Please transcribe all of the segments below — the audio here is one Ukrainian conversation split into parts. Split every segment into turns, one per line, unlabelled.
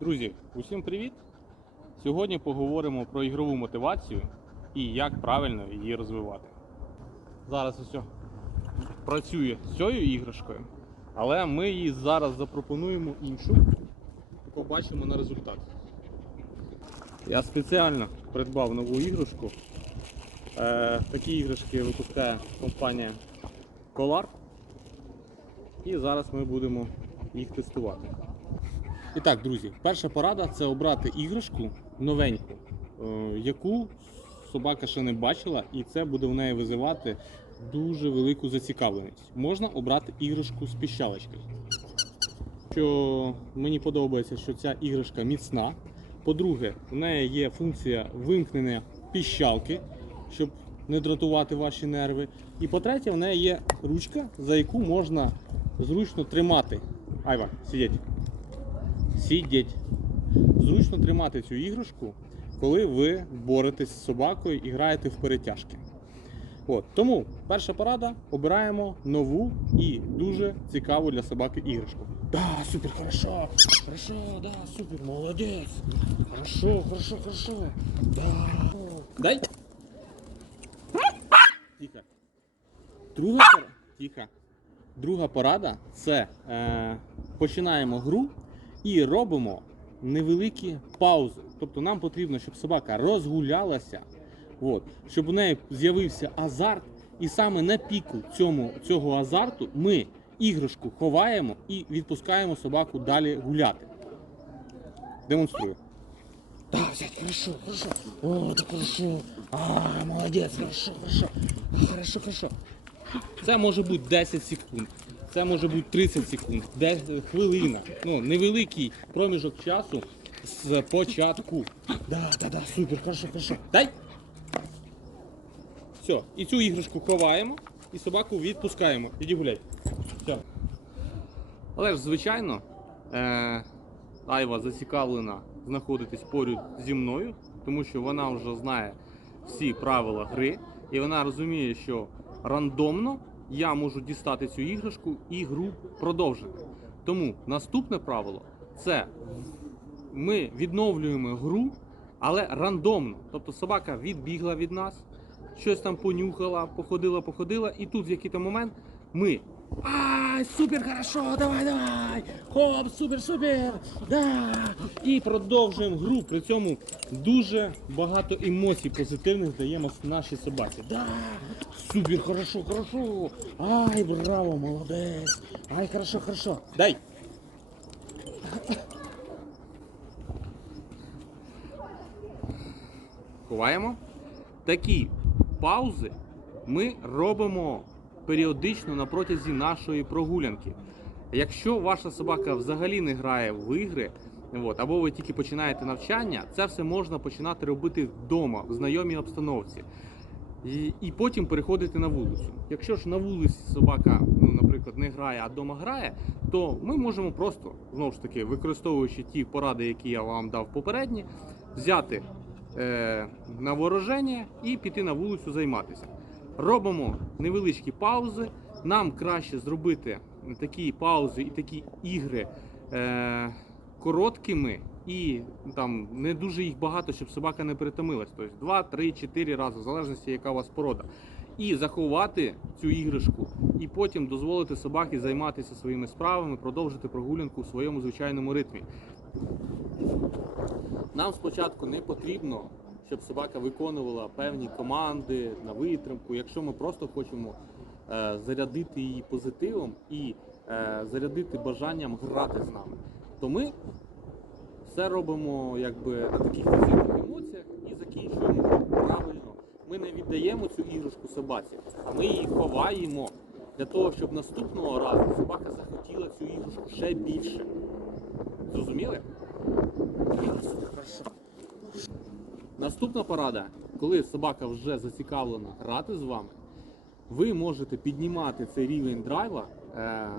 Друзі, усім привіт! Сьогодні поговоримо про ігрову мотивацію і як правильно її розвивати. Зараз ось працює з цією іграшкою, але ми їй зараз запропонуємо іншу і побачимо на результат. Я спеціально придбав нову іграшку. Е, такі іграшки випускає компанія Polar. І зараз ми будемо їх тестувати. І так, друзі, перша порада це обрати іграшку новеньку, е, яку собака ще не бачила, і це буде в неї визивати дуже велику зацікавленість. Можна обрати іграшку з піщалочкою. Що мені подобається, що ця іграшка міцна. По-друге, в неї є функція вимкнення піщалки, щоб не дратувати ваші нерви. І по-третє, в неї є ручка, за яку можна зручно тримати. Айва, сидіть сидіть. Зручно тримати цю іграшку, коли ви боретесь з собакою і граєте в перетяжки. От. Тому перша порада обираємо нову і дуже цікаву для собаки іграшку. Да, супер, хорошо, хорошо, да, супер, молодець. Хорошо, хорошо, хорошо. Да. Дай. Тихо. Друга порада. Тихо. Друга порада це е, починаємо гру і робимо невеликі паузи. Тобто нам потрібно, щоб собака розгулялася, от, щоб у неї з'явився азарт, і саме на піку цьому, цього азарту ми іграшку ховаємо і відпускаємо собаку далі гуляти. Демонструю.
Да, взять, хорошо, хорошо. О, да хорошо. А, молодец, хорошо, хорошо. Хорошо, хорошо.
Це може бути 10 секунд, це може бути 30 секунд, 10 хвилина. Ну, невеликий проміжок часу з початку.
Да, да, да, супер, хорошо, хорошо.
Дай! Все, і цю іграшку ховаємо і собаку відпускаємо. Іди гуляй. Все. Але ж, звичайно, е- Айва зацікавлена знаходитись поряд зі мною, тому що вона вже знає всі правила гри, і вона розуміє, що рандомно я можу дістати цю іграшку і гру продовжити. Тому наступне правило це ми відновлюємо гру, але рандомно. Тобто собака відбігла від нас, щось там понюхала, походила, походила, і тут в якийсь момент ми. Ай, супер, хорошо, давай, давай! Хоп, супер, супер! Да! І продовжуємо гру. При цьому дуже багато емоцій позитивних даємо нашій собаці.
Да, супер, хорошо, хорошо. Ай, браво, молодец. Ай, хорошо, хорошо.
Дай! Ховаємо. Такі паузи ми робимо періодично на протязі нашої прогулянки. Якщо ваша собака взагалі не грає в ігри, от, або ви тільки починаєте навчання, це все можна починати робити вдома, в знайомій обстановці. І, і потім переходити на вулицю. Якщо ж на вулиці собака, ну, наприклад, не грає, а вдома грає, то ми можемо просто, знову ж таки, використовуючи ті поради, які я вам дав попередні, взяти е, на вороження і піти на вулицю займатися. Робимо невеличкі паузи. Нам краще зробити такі паузи і такі ігри е, короткими і там не дуже їх багато, щоб собака не перетомилась. Тобто 2, 3, 4 рази, в залежності, яка у вас порода. І заховати цю іграшку, і потім дозволити собаці займатися своїми справами, продовжити прогулянку в своєму звичайному ритмі. Нам спочатку не потрібно, щоб собака виконувала певні команди на витримку. Якщо ми просто хочемо е, зарядити її позитивом і е, зарядити бажанням грати з нами, то ми все робимо якби на таких позитивних емоціях і закінчуємо правильно. Ми не віддаємо цю іграшку собаці, а ми її ховаємо для того, щоб наступного разу собака захотіла цю іграшку ще більше. Зрозуміли?
Хорошо.
Наступна порада, коли собака вже зацікавлена грати з вами, ви можете піднімати цей рівень драйва, е,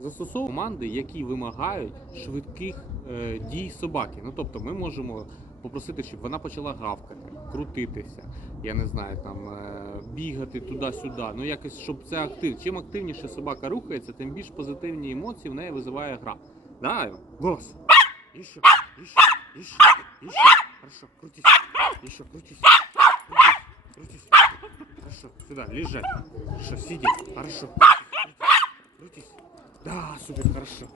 застосовувати команди, які вимагають швидких е, дій собаки. Ну тобто ми можемо попросити, щоб вона почала гавкати, крутитися, я не знаю, там е, бігати туди-сюди. Ну якось щоб це актив. Чим активніше собака рухається, тим більш позитивні емоції в неї визиває гра. Да? Голос.
еще, еще, еще, еще. Хорошо, крутись. Еще, крутись. Крутись, крутись. Хорошо, сюда, лежать. Хорошо, сиди. Хорошо. Крутись. Да, супер, хорошо.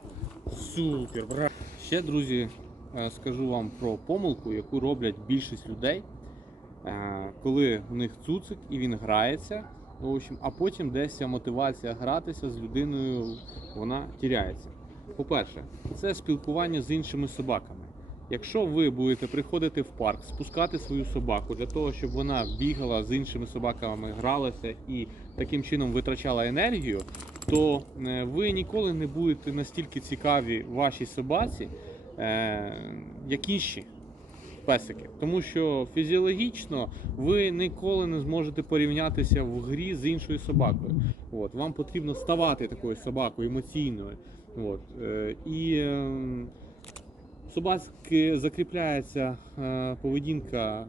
Супер, брат. Ще, друзі, е, скажу вам про помилку, яку роблять більшість людей, е, коли у них цуцик і він грається, в общем, а потім десь мотивація гратися з людиною вона тіряється. По-перше, це спілкування з іншими собаками. Якщо ви будете приходити в парк, спускати свою собаку для того, щоб вона бігала з іншими собаками, гралася і таким чином витрачала енергію, то е, ви ніколи не будете настільки цікаві вашій собаці, е, як інші песики. Тому що фізіологічно ви ніколи не зможете порівнятися в грі з іншою собакою. От, вам потрібно ставати такою собакою емоційною. От, е, і е, собаки закріпляється е, поведінка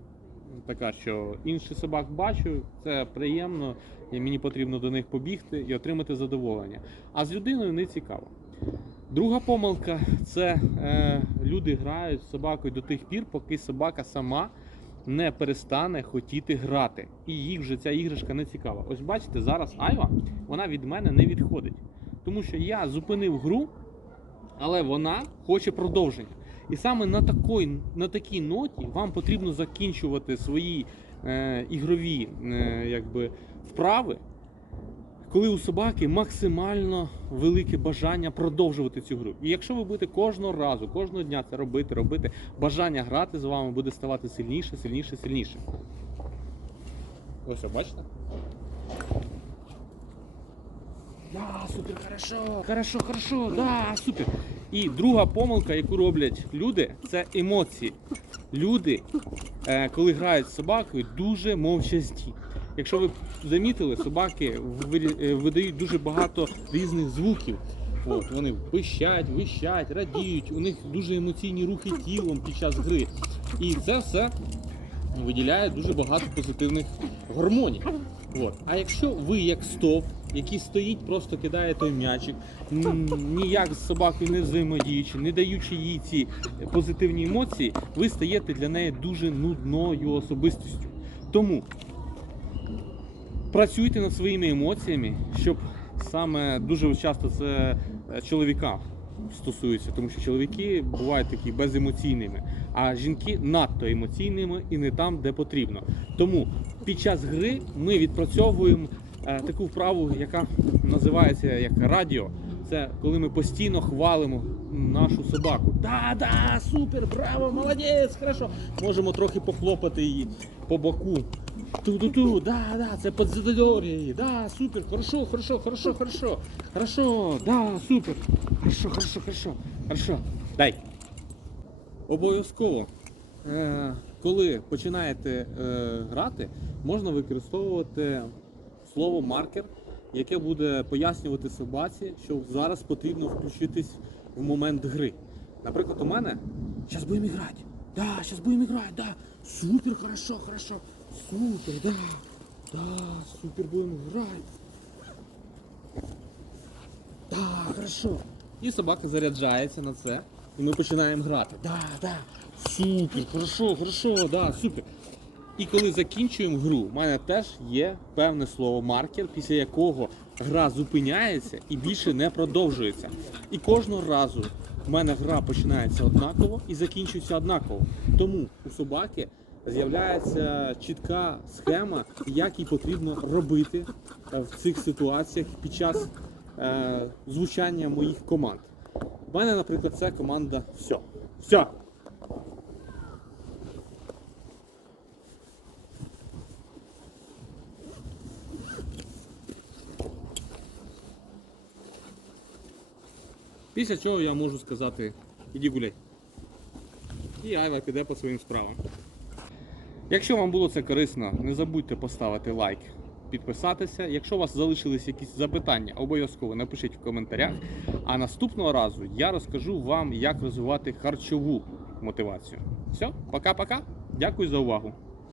така, що інших собак бачу, це приємно, і мені потрібно до них побігти і отримати задоволення. А з людиною не цікаво. Друга помилка це е, люди грають з собакою до тих пір, поки собака сама не перестане хотіти грати. І їх вже ця іграшка не цікава. Ось бачите, зараз Айва вона від мене не відходить. Тому що я зупинив гру, але вона хоче продовження. І саме на такій, на такій ноті вам потрібно закінчувати свої е, ігрові е, якби, вправи, коли у собаки максимально велике бажання продовжувати цю гру. І якщо ви будете кожного разу, кожного дня це робити, робити, бажання грати з вами буде ставати сильніше, сильніше, сильніше. Ось, бачите?
Да, супер, хорошо.
Хорошо, хорошо, да, супер. І друга помилка, яку роблять люди, це емоції. Люди, е, коли грають з собакою, дуже мовчазні. Якщо ви замітили, собаки е, видають дуже багато різних звуків. От, вони пищать, вищать, радіють, у них дуже емоційні рухи тілом під час гри. І це все виділяє дуже багато позитивних гормонів. От. А якщо ви як стовп, який стоїть, просто кидає той м'ячик, ніяк з собакою не взаємодіючи, не даючи їй ці позитивні емоції, ви стаєте для неї дуже нудною особистістю. Тому працюйте над своїми емоціями, щоб саме дуже часто це е, чоловіка стосується, тому що чоловіки бувають такі беземоційними, а жінки надто емоційними і не там, де потрібно. Тому під час гри ми відпрацьовуємо е, таку вправу, яка називається як радіо. Це коли ми постійно хвалимо нашу собаку. Да, да, супер, браво, молодець, хорошо. Можемо трохи похлопати її по боку. Ту-ту-ту, да, да, це подзадорює її. Да, супер, хорошо, хорошо, хорошо, хорошо. Хорошо, да, супер. Хорошо, хорошо, хорошо, хорошо. Дай. Обов'язково, е, коли починаєте е, грати, можна використовувати слово маркер, яке буде пояснювати собаці, що зараз потрібно включитись в момент гри. Наприклад, у мене
Сейчас будем играть. Да, сейчас будем играть, да. Супер, хорошо, хорошо. Супер, да. Да, супер будем играть. Да, хорошо.
і собака заряджається на це, і ми починаємо грати.
Да, да.
Супер, хорошо, хорошо, да, супер. І коли закінчуємо гру, в мене теж є певне слово маркер, після якого гра зупиняється і більше не продовжується. І кожного разу в мене гра починається однаково і закінчується однаково. Тому у собаки з'являється чітка схема, як їй потрібно робити е, в цих ситуаціях під час е, звучання моїх команд. У мене, наприклад, це команда все. Все. Після чого я можу сказати, іди гуляй. І Айва піде по своїм справам. Якщо вам було це корисно, не забудьте поставити лайк, підписатися. Якщо у вас залишились якісь запитання, обов'язково напишіть в коментарях. А наступного разу я розкажу вам, як розвивати харчову мотивацію. Все, пока-пока. Дякую за увагу.